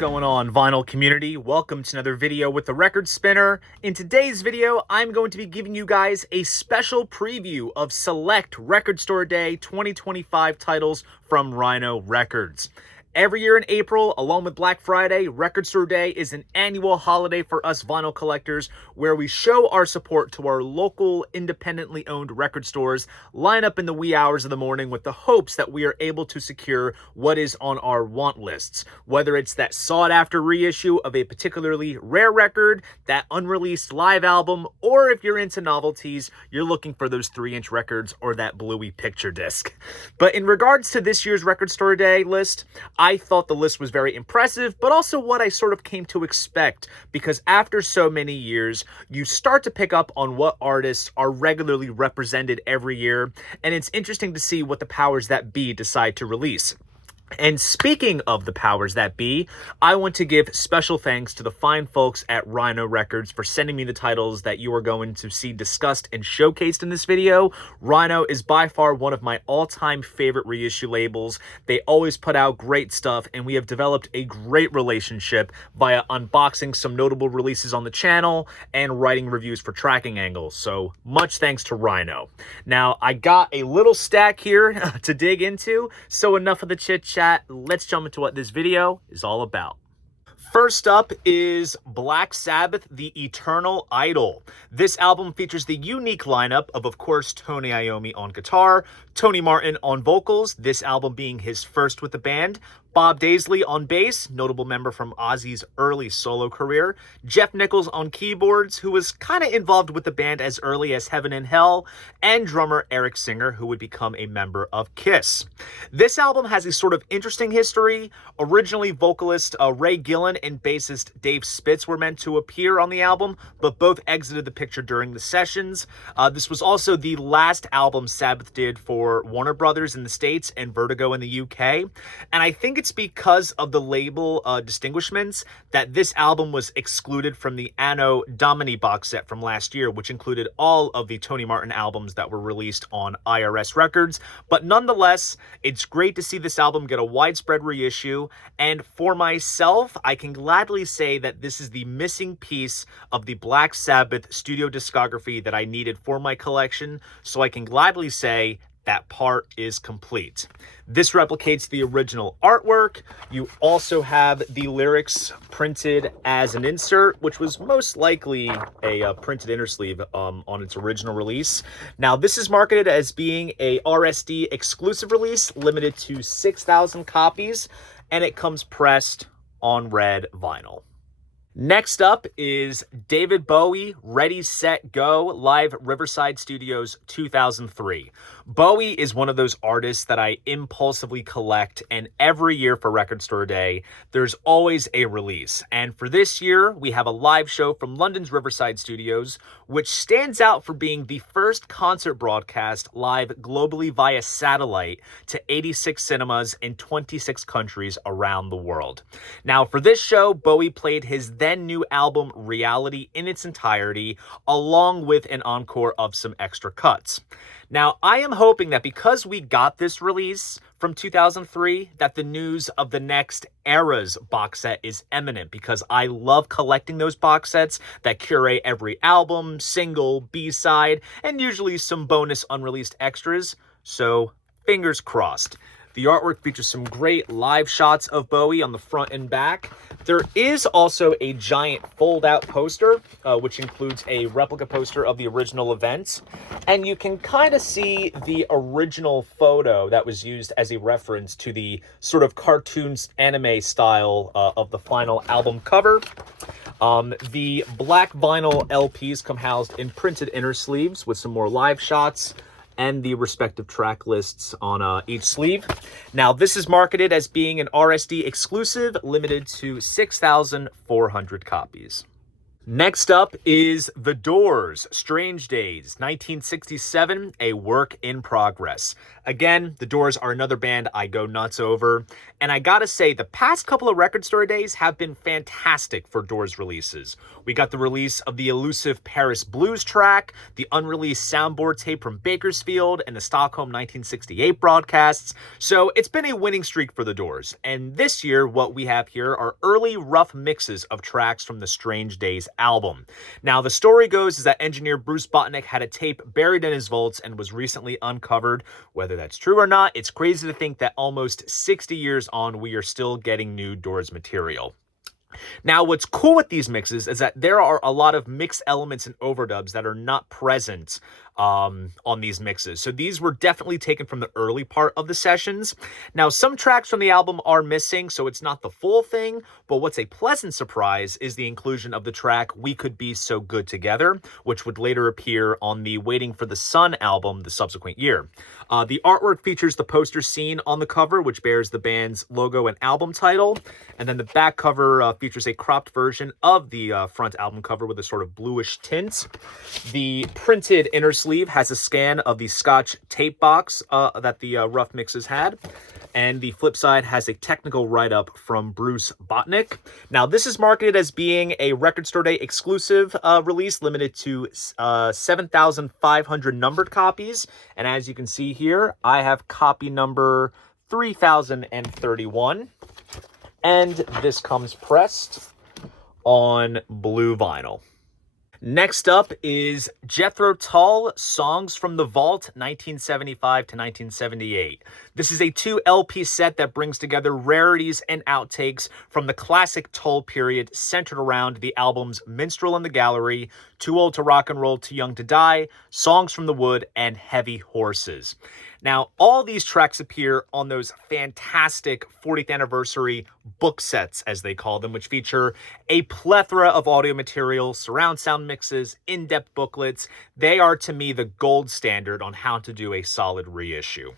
going on, vinyl community? Welcome to another video with the Record Spinner. In today's video, I'm going to be giving you guys a special preview of select Record Store Day 2025 titles from Rhino Records. Every year in April, along with Black Friday, Record Store Day is an annual holiday for us vinyl collectors where we show our support to our local, independently owned record stores, line up in the wee hours of the morning with the hopes that we are able to secure what is on our want lists. Whether it's that sought-after reissue of a particularly rare record, that unreleased live album, or if you're into novelties, you're looking for those 3-inch records or that bluey picture disc. But in regards to this year's Record Store Day list, I thought the list was very impressive, but also what I sort of came to expect, because after so many years, you start to pick up on what artists are regularly represented every year, and it's interesting to see what the powers that be decide to release. And speaking of the powers that be, I want to give special thanks to the fine folks at Rhino Records for sending me the titles that you are going to see discussed and showcased in this video. Rhino is by far one of my all-time favorite reissue labels. They always put out great stuff, and we have developed a great relationship via unboxing some notable releases on the channel and writing reviews for Tracking Angles. So much thanks to Rhino. Now, I got a little stack here to dig into, so enough of the chit-chat. Let's jump into what this video is all about. First up is Black Sabbath, The Eternal Idol. This album features the unique lineup of course, Tony Iommi on guitar, Tony Martin on vocals, this album being his first with the band, Bob Daisley on bass, notable member from Ozzy's early solo career, Jeff Nichols on keyboards, who was kind of involved with the band as early as Heaven and Hell, and drummer Eric Singer, who would become a member of Kiss. This album has a sort of interesting history. Originally, vocalist Ray Gillen and bassist Dave Spitz were meant to appear on the album, but both exited the picture during the sessions. This was also the last album Sabbath did for Warner Brothers in the States and Vertigo in the UK, and I think it's because of the label distinguishments that this album was excluded from the Anno Domini box set from last year, which included all of the Tony Martin albums that were released on IRS Records. But nonetheless, it's great to see this album get a widespread reissue, and for myself, I can gladly say that this is the missing piece of the Black Sabbath studio discography that I needed for my collection, so I can gladly say that part is complete. This replicates the original artwork. You also have the lyrics printed as an insert, which was most likely a printed inner sleeve on its original release. Now, this is marketed as being a RSD exclusive release, limited to 6,000 copies, and it comes pressed on red vinyl. Next up is David Bowie, Ready, Set, Go, Live Riverside Studios 2003. Bowie is one of those artists that I impulsively collect, and every year for Record Store Day, there's always a release. And for this year, we have a live show from London's Riverside Studios, which stands out for being the first concert broadcast live globally via satellite to 86 cinemas in 26 countries around the world. Now, for this show, Bowie played his then new album Reality in its entirety, along with an encore of some extra cuts. Now, I am hoping that because we got this release from 2003, that the news of the next Eras box set is imminent, because I love collecting those box sets that curate every album, single, B-side, and usually some bonus unreleased extras, so fingers crossed. The artwork features some great live shots of Bowie on the front and back. There is also a giant fold-out poster, which includes a replica poster of the original event. And you can kind of see the original photo that was used as a reference to the sort of cartoons anime style of the final album cover. The black vinyl LPs come housed in printed inner sleeves with some more live shots and the respective track lists on each sleeve. Now, this is marketed as being an RSD exclusive, limited to 6,400 copies. Next up is The Doors, Strange Days, 1967, a work in progress. Again, The Doors are another band I go nuts over, and I gotta say, the past couple of Record Store Days have been fantastic for Doors releases. We got the release of the elusive Paris Blues track, the unreleased soundboard tape from Bakersfield, and the Stockholm 1968 broadcasts, so it's been a winning streak for The Doors. And this year, what we have here are early rough mixes of tracks from the Strange Days album. Now, the story goes is that engineer Bruce Botnick had a tape buried in his vaults and was recently uncovered. Whether that's true or not, it's crazy to think that almost 60 years on, we are still getting new Doors material. Now, what's cool with these mixes is that there are a lot of mix elements and overdubs that are not present on these mixes. So these were definitely taken from the early part of the sessions. Now, some tracks from the album are missing, so it's not the full thing, but what's a pleasant surprise is the inclusion of the track We Could Be So Good Together, which would later appear on the Waiting for the Sun album the subsequent year. The artwork features the poster scene on the cover, which bears the band's logo and album title, and then the back cover features a cropped version of the front album cover with a sort of bluish tint. The printed inner sleeve has a scan of the Scotch tape box that the rough mixes had, and the flip side has a technical write-up from Bruce Botnick. Now, this is marketed as being a Record Store Day exclusive release, limited to 7,500 numbered copies, and as you can see here, I have copy number 3031, and this comes pressed on blue vinyl. Next up is Jethro Tull, Songs from the Vault, 1975 to 1978. This is a 2 LP set that brings together rarities and outtakes from the classic Tull period, centered around the albums Minstrel in the Gallery, Too Old to Rock and Roll, Too Young to Die, Songs from the Wood, and Heavy Horses. Now, all these tracks appear on those fantastic 40th anniversary book sets, as they call them, which feature a plethora of audio material, surround sound mixes, in-depth booklets. They are, to me, the gold standard on how to do a solid reissue.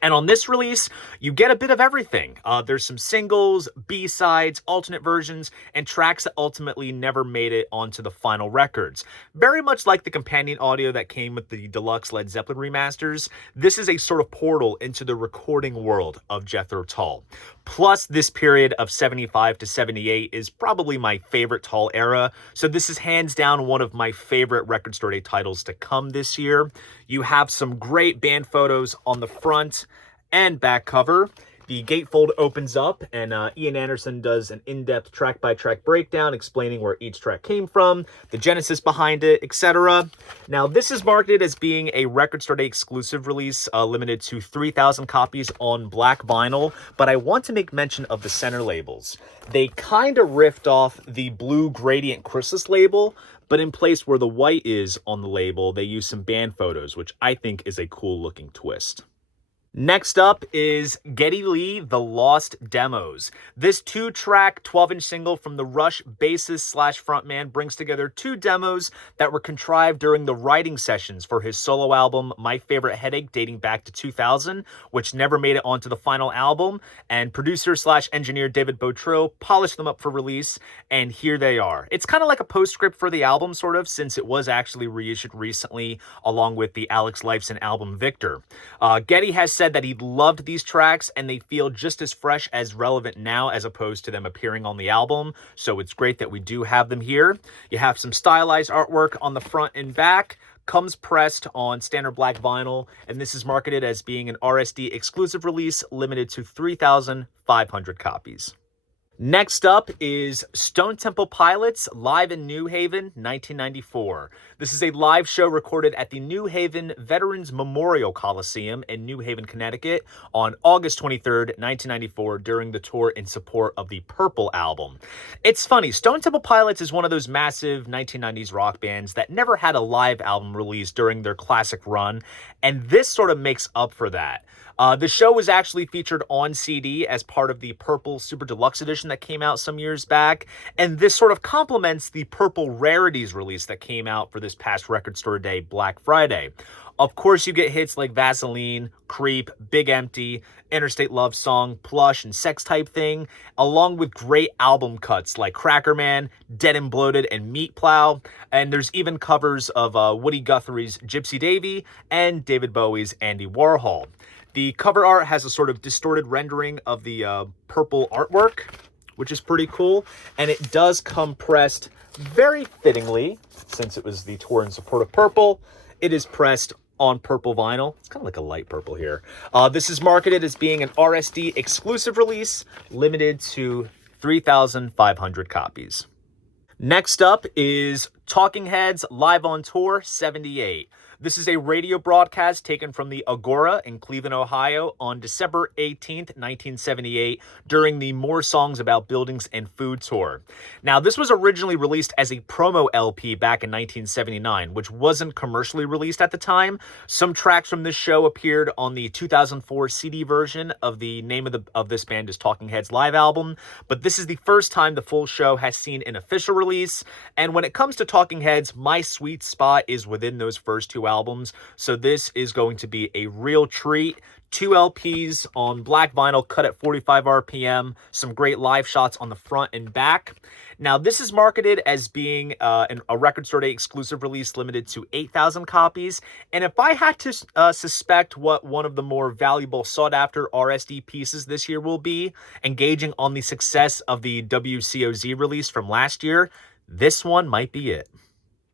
And on this release, you get a bit of everything. There's some singles, B-sides, alternate versions, and tracks that ultimately never made it onto the final records. Very much like the companion audio that came with the deluxe Led Zeppelin remasters, this is a sort of portal into the recording world of Jethro Tull. Plus, this period of 75 to 78 is probably my favorite Tull era, so this is hands down one of my favorite Record Store Day titles to come this year. You have some great band photos on the front and back cover. The gatefold opens up, and Ian Anderson does an in-depth track-by-track breakdown explaining where each track came from, the genesis behind it, etc. Now, this is marketed as being a Record Store Day exclusive release, limited to 3,000 copies on black vinyl, but I want to make mention of the center labels. They kind of riffed off the blue gradient Chrysalis label, but in place where the white is on the label, they use some band photos, which I think is a cool-looking twist. Next up is Geddy Lee, The Lost Demos. This 2-track, 12-inch single from the Rush bassist/frontman brings together 2 demos that were contrived during the writing sessions for his solo album, My Favorite Headache, dating back to 2000, which never made it onto the final album, and producer/engineer David Bottrill polished them up for release, and here they are. It's kind of like a postscript for the album, sort of, since it was actually reissued recently, along with the Alex Lifeson album, Victor. Geddy has said that he loved these tracks and they feel just as fresh as relevant now as opposed to them appearing on the album, so it's great that we do have them here. You have some stylized artwork on the front and back, comes pressed on standard black vinyl, and this is marketed as being an RSD exclusive release limited to 3,500 copies. Next up is Stone Temple Pilots, live in New Haven, 1994. This is a live show recorded at the New Haven Veterans Memorial Coliseum in New Haven, Connecticut on August 23rd, 1994, during the tour in support of the Purple album. It's funny, Stone Temple Pilots is one of those massive 1990s rock bands that never had a live album released during their classic run, and this sort of makes up for that. The show was actually featured on CD as part of the Purple Super Deluxe Edition that came out some years back, and this sort of complements the Purple Rarities release that came out for this past Record Store Day Black Friday. Of course, you get hits like Vaseline, Creep, Big Empty, Interstate Love Song, Plush, and Sex Type Thing, along with great album cuts like Cracker Man, Dead and Bloated, and Meat Plow. And there's even covers of Woody Guthrie's Gypsy Davy and David Bowie's Andy Warhol. The cover art has a sort of distorted rendering of the purple artwork, which is pretty cool. And it does come pressed very fittingly, since it was the tour in support of Purple. It is pressed on purple vinyl. It's kind of like a light purple here. This is marketed as being an RSD exclusive release, limited to 3,500 copies. Next up is Talking Heads Live on Tour 78. This is a radio broadcast taken from the Agora in Cleveland, Ohio on December 18th, 1978 during the More Songs About Buildings and Food tour. Now, this was originally released as a promo LP back in 1979, which wasn't commercially released at the time. Some tracks from this show appeared on the 2004 CD version of the name of this band is Talking Heads live album, but this is the first time the full show has seen an official release. And when it comes to Talking Heads, my sweet spot is within those first two albums, so this is going to be a real treat. 2 LPs on black vinyl cut at 45 RPM, some great live shots on the front and back. Now, this is marketed as being a Record Store Day exclusive release limited to 8,000 copies. And if I had to suspect what one of the more valuable sought-after RSD pieces this year will be, engaging on the success of the WCOZ release from last year, this one might be it.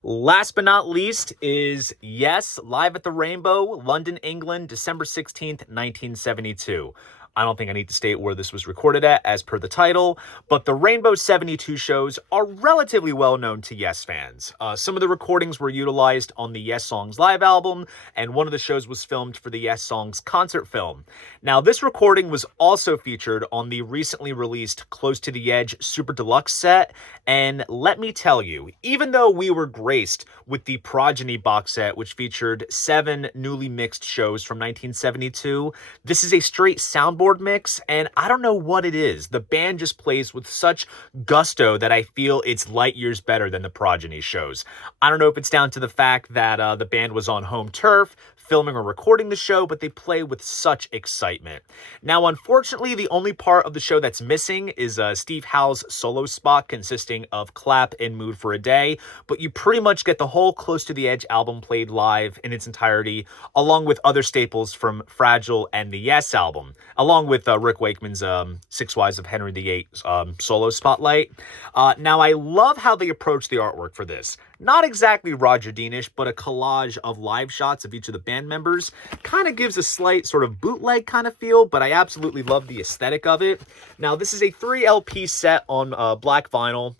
Last but not least is Yes, Live at the Rainbow, London, England, December 16th, 1972. I don't think I need to state where this was recorded at, as per the title, but the Rainbow 72 shows are relatively well known to Yes fans. Some of the recordings were utilized on the Yes Songs live album, and one of the shows was filmed for the Yes Songs concert film. Now, this recording was also featured on the recently released Close to the Edge Super Deluxe set, and let me tell you, even though we were graced with the Progeny box set, which featured 7 newly mixed shows from 1972, this is a straight soundboard mix, and I don't know what it is. The band just plays with such gusto that I feel it's light years better than the Progeny shows. I don't know if it's down to the fact that the band was on home turf, filming or recording the show, but they play with such excitement. Now, unfortunately, the only part of the show that's missing is Steve Howe's solo spot consisting of Clap and Mood for a Day, but you pretty much get the whole Close to the Edge album played live in its entirety, along with other staples from Fragile and the Yes album, along with Rick Wakeman's Six Wives of Henry VIII solo spotlight. Now, I love how they approach the artwork for this. Not exactly Roger Deanish, but a collage of live shots of each of the band members. Kind of gives a slight sort of bootleg kind of feel, but I absolutely love the aesthetic of it. Now, this is a 3 LP set on black vinyl,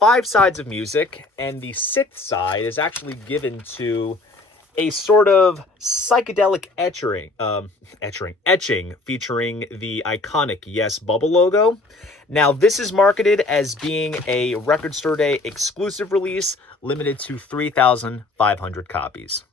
5 sides of music, and the 6th side is actually given to a sort of psychedelic etching featuring the iconic Yes Bubble logo. Now, this is marketed as being a Record Store Day exclusive release, limited to 3,500 copies.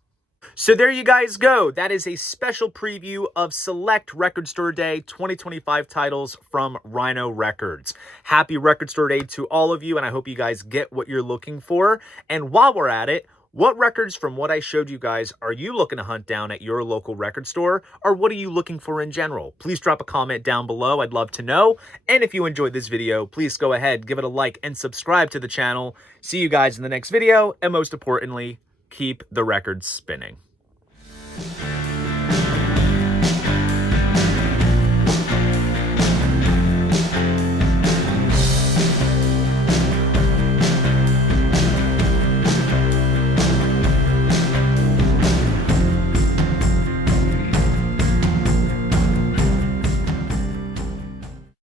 So there you guys go. That is a special preview of select Record Store Day 2025 titles from Rhino Records. Happy Record Store Day to all of you, and I hope you guys get what you're looking for. And while we're at it, what records from what I showed you guys are you looking to hunt down at your local record store, or what are you looking for in general? Please drop a comment down below. I'd love to know. And if you enjoyed this video, please go ahead, give it a like, and subscribe to the channel. See you guys in the next video, and most importantly, keep the records spinning.